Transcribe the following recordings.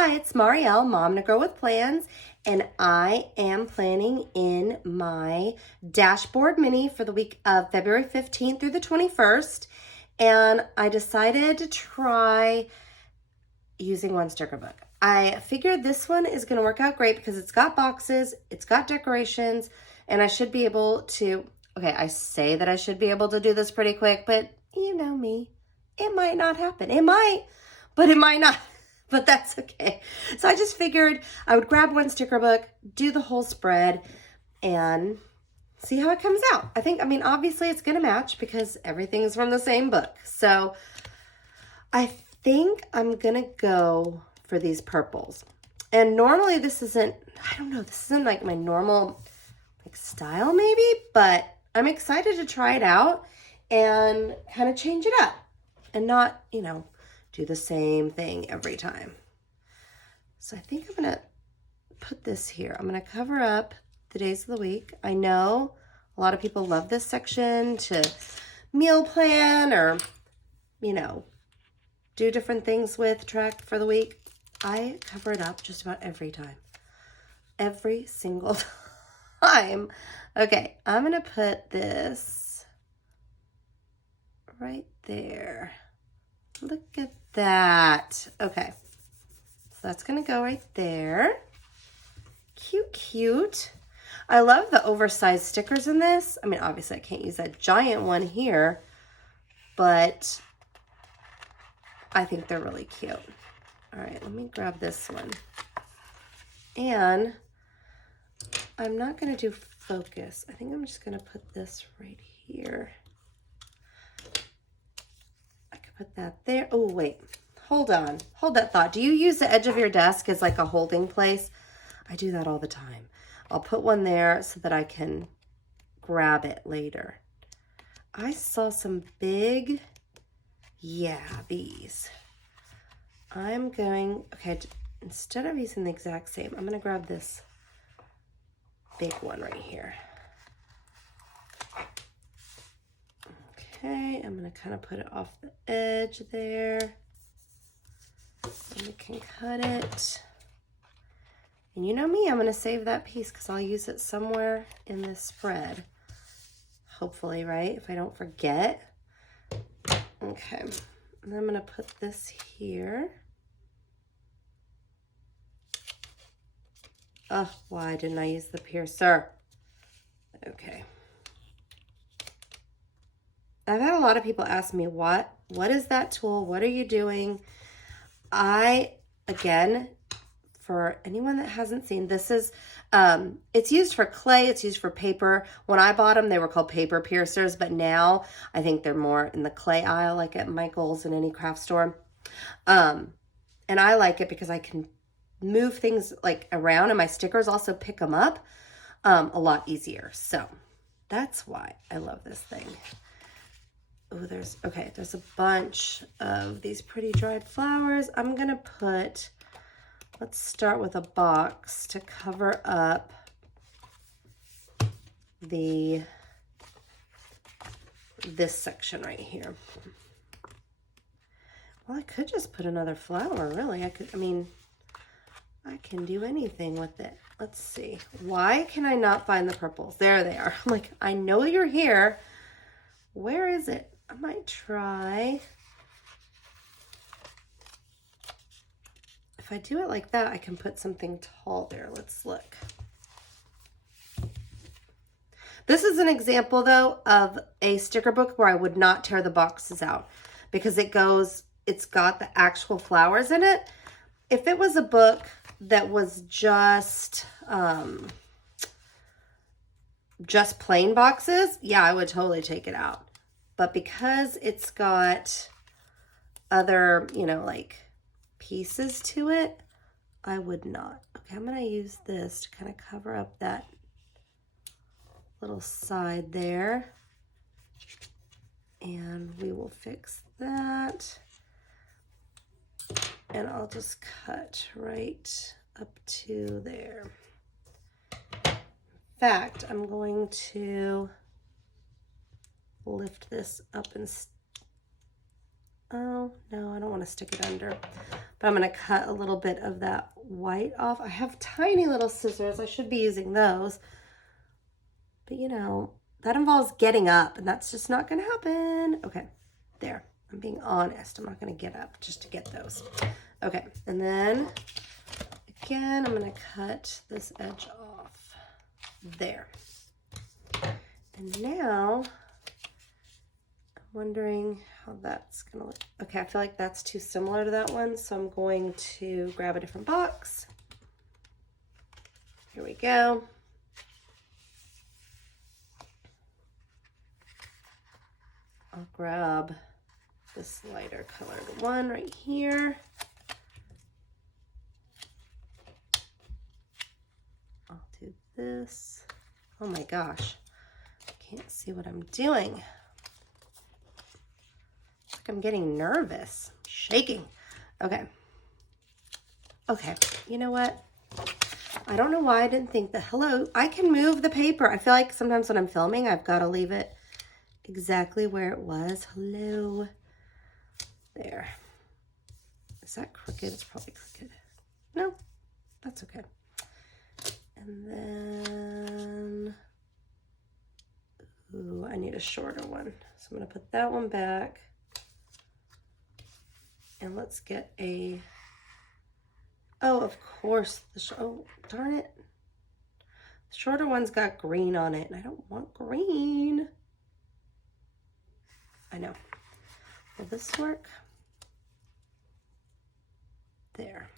Hi, it's Marielle, Mom to Grow with Plans, and I am planning in my dashboard mini for the week of February 15th through the 21st, and I decided to try using one sticker book. I figured this one is going to work out great because it's got boxes, it's got decorations, and I should be able to, okay, I say that I should be able to do this pretty quick, but you know me, it might not happen. It might, but it might not. But that's okay. So I just figured I would grab one sticker book, do the whole spread, and see how it comes out. I mean, obviously it's gonna match because everything is from the same book. So I think I'm gonna go for these purples. And normally this isn't, I don't know, this isn't like my normal style maybe, but I'm excited to try it out and kind of change it up and not, do the same thing every time. So I think I'm gonna put this here. I'm gonna cover up the days of the week. I know a lot of people love this section to meal plan or, do different things with, track for the week. I cover it up just about every time. Every single time. Okay, I'm gonna put this right there. Look at that. Okay, so that's gonna go right there. Cute, cute. I love the oversized stickers in this. I mean, obviously I can't use that giant one here, but I think they're really cute. All right, let me grab this one. And I'm not gonna do focus. I think I'm just gonna put this right here. Put that there. Oh, wait. Hold on. Hold that thought. Do you use the edge of your desk as like a holding place? I do that all the time. I'll put one there so that I can grab it later. I saw some big, these. I'm going, okay, instead of using the exact same, I'm going to grab this big one right here. Okay, I'm going to kind of put it off the edge there. And we can cut it. And you know me, I'm going to save that piece because I'll use it somewhere in this spread. Hopefully, right? If I don't forget. Okay, and I'm going to put this here. Oh, why didn't I use the piercer? Okay. I've had a lot of people ask me, what is that tool? What are you doing? Again, for anyone that hasn't seen, this is, it's used for clay, it's used for paper. When I bought them, they were called paper piercers, but now I think they're more in the clay aisle, like at Michael's and any craft store. And I like it because I can move things like around, and my stickers also pick them up a lot easier. So that's why I love this thing. Oh, there's a bunch of these pretty dried flowers. I'm gonna put, let's start with a box to cover up this section right here. Well, I could just put another flower, really. I can do anything with it. Let's see. Why can I not find the purples? There they are. I'm like, I know you're here. Where is it? I might try. If I do it like that, I can put something tall there. Let's look. This is an example, though, of a sticker book where I would not tear the boxes out because it's got the actual flowers in it. If it was a book that was just plain boxes, yeah, I would totally take it out. But because it's got other, like pieces to it, I would not. Okay, I'm gonna use this to kind of cover up that little side there. And we will fix that. And I'll just cut right up to there. In fact, I'm going to lift this up and Oh, no, I don't want to stick it under. But I'm going to cut a little bit of that white off. I have tiny little scissors. I should be using those. But you know, that involves getting up, and that's just not going to happen. Okay, there. I'm being honest. I'm not going to get up just to get those. Okay, and then again, I'm going to cut this edge off. There. And now I'm wondering how that's going to look. Okay, I feel like that's too similar to that one, so I'm going to grab a different box. Here we go. I'll grab this lighter colored one right here. I'll do this. Oh my gosh, I can't see what I'm doing. It's like I'm getting nervous, shaking. Okay. Okay, you know what? I don't know why I didn't think that, hello, I can move the paper. I feel like sometimes when I'm filming, I've got to leave it exactly where it was. Hello. There. Is that crooked? It's probably crooked. No, that's okay. And then, ooh, I need a shorter one. So I'm going to put that one back. And let's get a, oh, of course, oh, darn it. The shorter one's got green on it, and I don't want green. I know. Will this work? There.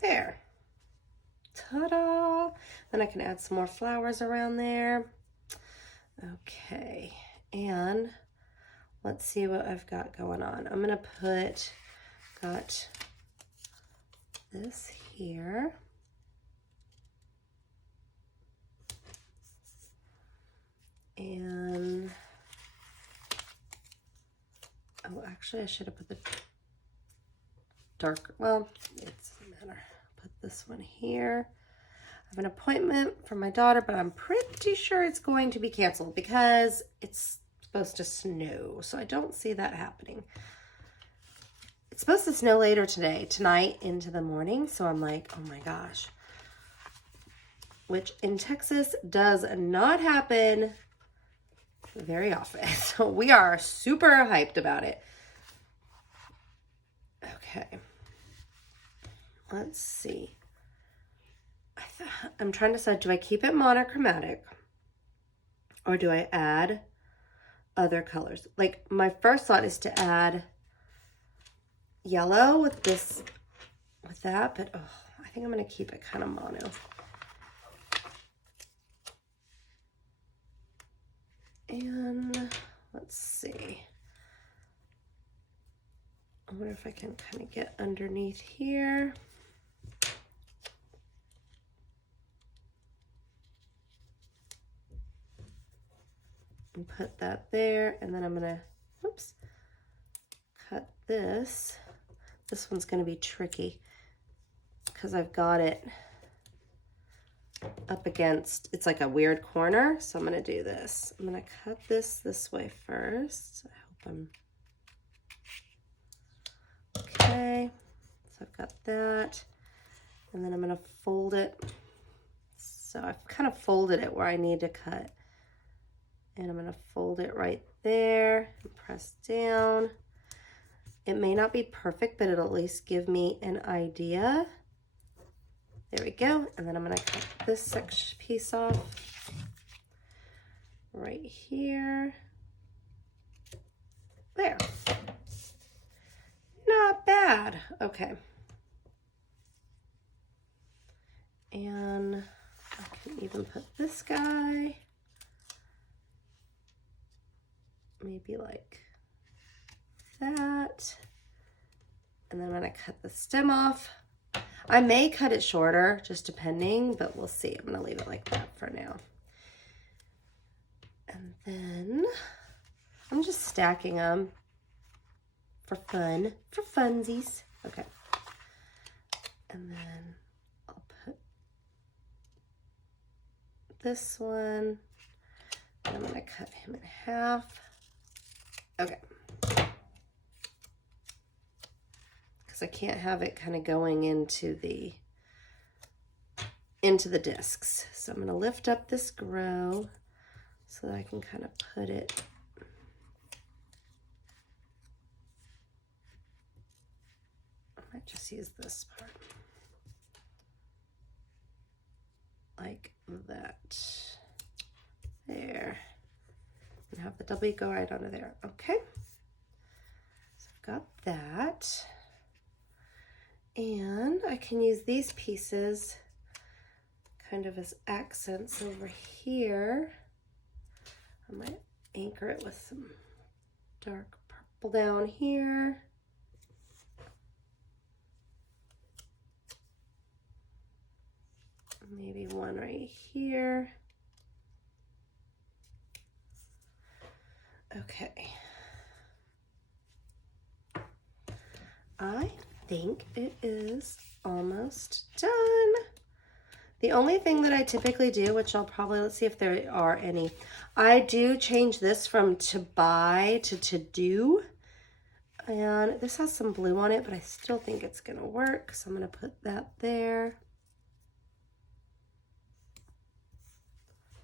There. Ta-da! Then I can add some more flowers around there. Okay, and let's see what I've got going on. I'm gonna got this here. And, oh, actually I should have put the darker, well, it doesn't matter. Put this one here. I have an appointment for my daughter, but I'm pretty sure it's going to be canceled because it's supposed to snow. So I don't see that happening. It's supposed to snow later tonight into the morning. So I'm like, oh my gosh. Which in Texas does not happen very often. So we are super hyped about it. Okay. Let's see. I'm trying to decide, do I keep it monochromatic or do I add other colors? Like my first thought is to add yellow with this, with that, but oh, I think I'm going to keep it kind of mono. And let's see. I wonder if I can kind of get underneath here. And put that there, and then I'm gonna, oops, cut this. This one's gonna be tricky because I've got it up against, it's like a weird corner, so I'm gonna do this. I'm gonna cut this way first. I hope I'm, okay, so I've got that, and then I'm gonna fold it. So I've kind of folded it where I need to cut. And I'm going to fold it right there and press down. It may not be perfect, but it'll at least give me an idea. There we go. And then I'm going to cut this section piece off right here. There. Not bad. Okay. And I can even put this guy. Maybe like that. And then I'm gonna cut the stem off. I may cut it shorter, just depending, but we'll see. I'm gonna leave it like that for now. And then I'm just stacking them for fun, for funsies. Okay. And then I'll put this one. I'm going to cut him in half. Okay. Because I can't have it kind of going into the discs. So I'm going to lift up this grow so that I can kind of put it I might just use this part like that. There. And have the W go right under there. Okay. So I've got that. And I can use these pieces kind of as accents over here. I might anchor it with some dark purple down here. Maybe one right here. Okay. I think it is almost done. The only thing that I typically do, which I'll probably, let's see if there are any. I do change this from to buy to do. And this has some blue on it, but I still think it's gonna work. So I'm gonna put that there.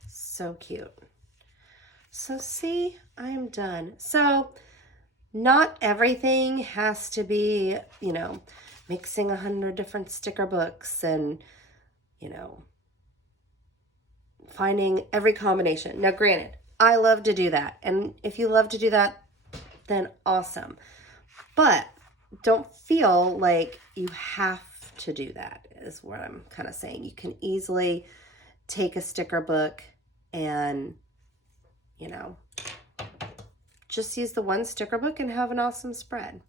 So cute. So see, I am done. So not everything has to be, you know, mixing 100 different sticker books and, you know, finding every combination. Now, granted, I love to do that. And if you love to do that, then awesome. But don't feel like you have to do that, is what I'm kind of saying. You can easily take a sticker book and, you know, just use the one sticker book and have an awesome spread.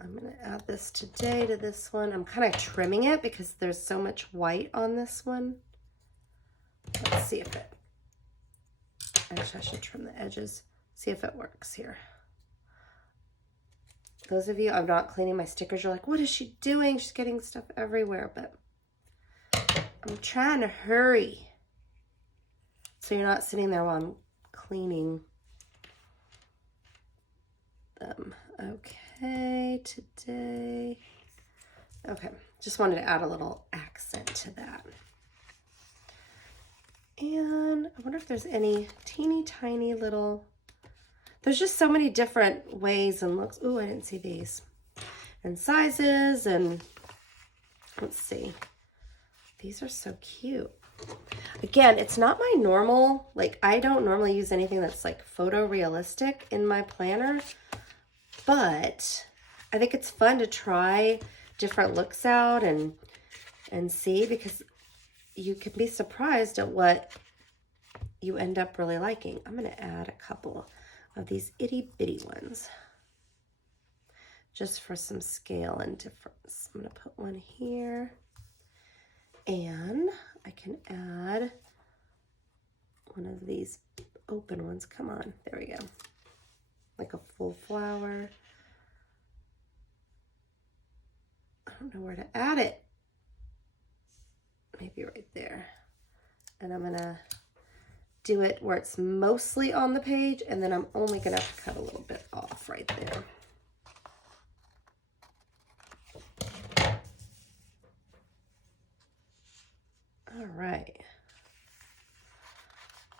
I'm going to add this today to this one. I'm kind of trimming it because there's so much white on this one. Let's see if it, actually I should trim the edges, see if it works here. Those of you, I'm not cleaning my stickers, you're like, what is she doing? She's getting stuff everywhere, but I'm trying to hurry. So you're not sitting there while I'm cleaning them. Okay, today. Okay, just wanted to add a little accent to that. And I wonder if there's any teeny tiny little, there's just so many different ways and looks. Ooh, I didn't see these. And sizes, and let's see. These are so cute. Again, it's not my normal, like I don't normally use anything that's like photorealistic in my planner, but I think it's fun to try different looks out and see, because you can be surprised at what you end up really liking. I'm going to add a couple of these itty bitty ones just for some scale and difference. I'm going to put one here, and I can add one of these open ones. Come on, there we go. Like a full flower. I don't know where to add it. Maybe right there. And I'm gonna do it where it's mostly on the page, and then I'm only gonna have to cut a little bit off right there. All right.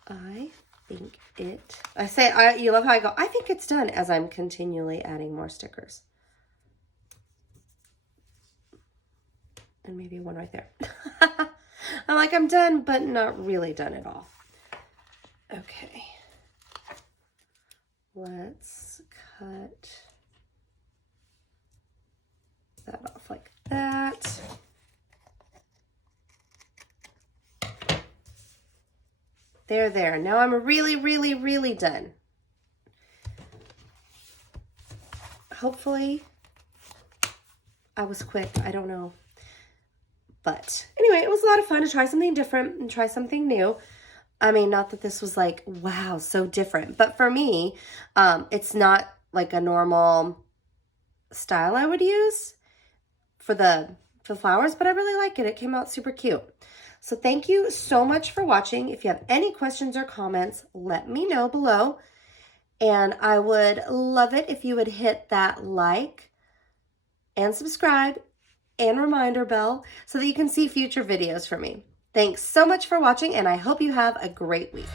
I think it, you love how I go, I think it's done, as I'm continually adding more stickers. And maybe one right there. I'm like, I'm done, but not really done at all. Okay. Let's cut that off like that. There. Now I'm really done. Hopefully I was quick. I don't know. But anyway, it was a lot of fun to try something different and try something new. I mean, not that this was like, wow, so different. But for me, it's not like a normal style I would use for the flowers, but I really like it. It came out super cute. So thank you so much for watching. If you have any questions or comments, let me know below. And I would love it if you would hit that like and subscribe and reminder bell so that you can see future videos from me. Thanks so much for watching, and I hope you have a great week.